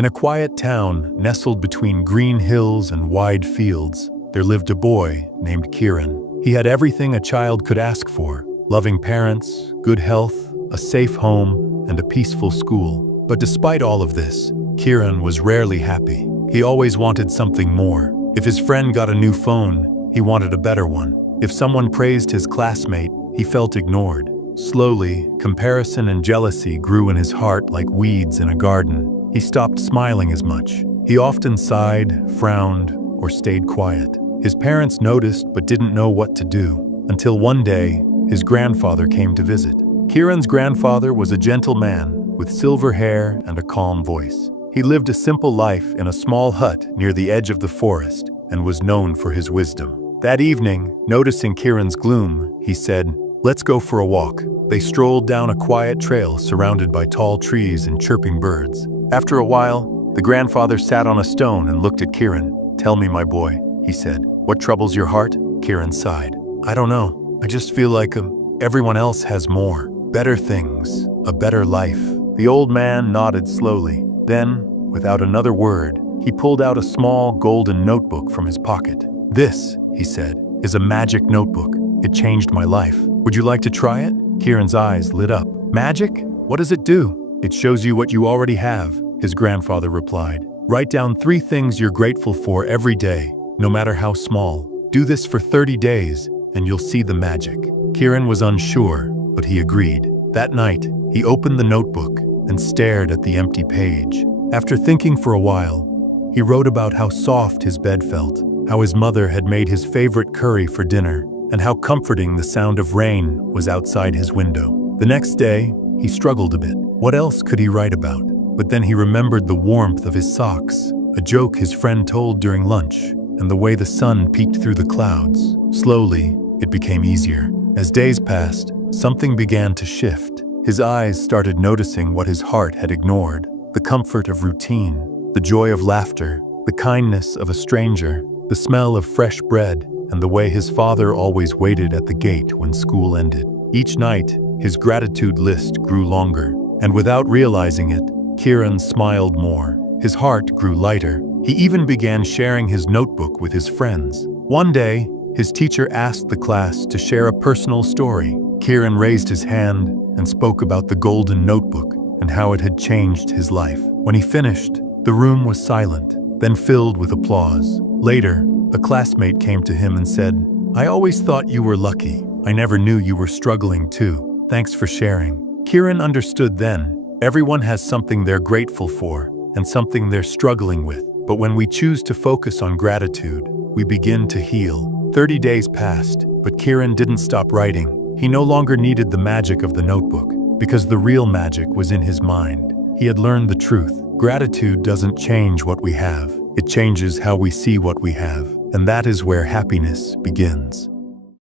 In a quiet town, nestled between green hills and wide fields, there lived a boy named Kiran. He had everything a child could ask for: loving parents, good health, a safe home, and a peaceful school. But despite all of this, Kiran was rarely happy. He always wanted something more. If his friend got a new phone, he wanted a better one. If someone praised his classmate, he felt ignored. Slowly, comparison and jealousy grew in his heart like weeds in a garden. He stopped smiling as much. He often sighed, frowned, or stayed quiet. His parents noticed but didn't know what to do, until one day, his grandfather came to visit. Kiran's grandfather was a gentle man with silver hair and a calm voice. He lived a simple life in a small hut near the edge of the forest and was known for his wisdom. That evening, noticing Kiran's gloom, he said, "Let's go for a walk." They strolled down a quiet trail surrounded by tall trees and chirping birds. After a while, the grandfather sat on a stone and looked at Kiran. "Tell me, my boy," he said, "what troubles your heart?" Kiran sighed. "I don't know. I just feel like everyone else has more. Better things. A better life." The old man nodded slowly. Then, without another word, he pulled out a small golden notebook from his pocket. "This," he said, "is a magic notebook. It changed my life. Would you like to try it?" Kiran's eyes lit up. "Magic? What does it do?" "It shows you what you already have," his grandfather replied. "Write down 3 things you're grateful for every day, no matter how small. Do this for 30 days, and you'll see the magic." Kiran was unsure, but he agreed. That night, he opened the notebook and stared at the empty page. After thinking for a while, he wrote about how soft his bed felt, how his mother had made his favorite curry for dinner, and how comforting the sound of rain was outside his window. The next day, he struggled a bit. What else could he write about? But then he remembered the warmth of his socks, a joke his friend told during lunch, and the way the sun peeked through the clouds. Slowly, it became easier. As days passed, something began to shift. His eyes started noticing what his heart had ignored: the comfort of routine, the joy of laughter, the kindness of a stranger, the smell of fresh bread, and the way his father always waited at the gate when school ended. Each night, his gratitude list grew longer, and without realizing it, Kiran smiled more. His heart grew lighter. He even began sharing his notebook with his friends. One day, his teacher asked the class to share a personal story. Kiran raised his hand and spoke about the golden notebook and how it had changed his life. When he finished, the room was silent, then filled with applause. Later, a classmate came to him and said, "I always thought you were lucky. I never knew you were struggling too. Thanks for sharing." Kiran understood then, everyone has something they're grateful for and something they're struggling with. But when we choose to focus on gratitude, we begin to heal. 30 days passed, but Kiran didn't stop writing. He no longer needed the magic of the notebook, because the real magic was in his mind. He had learned the truth. Gratitude doesn't change what we have. It changes how we see what we have. And that is where happiness begins.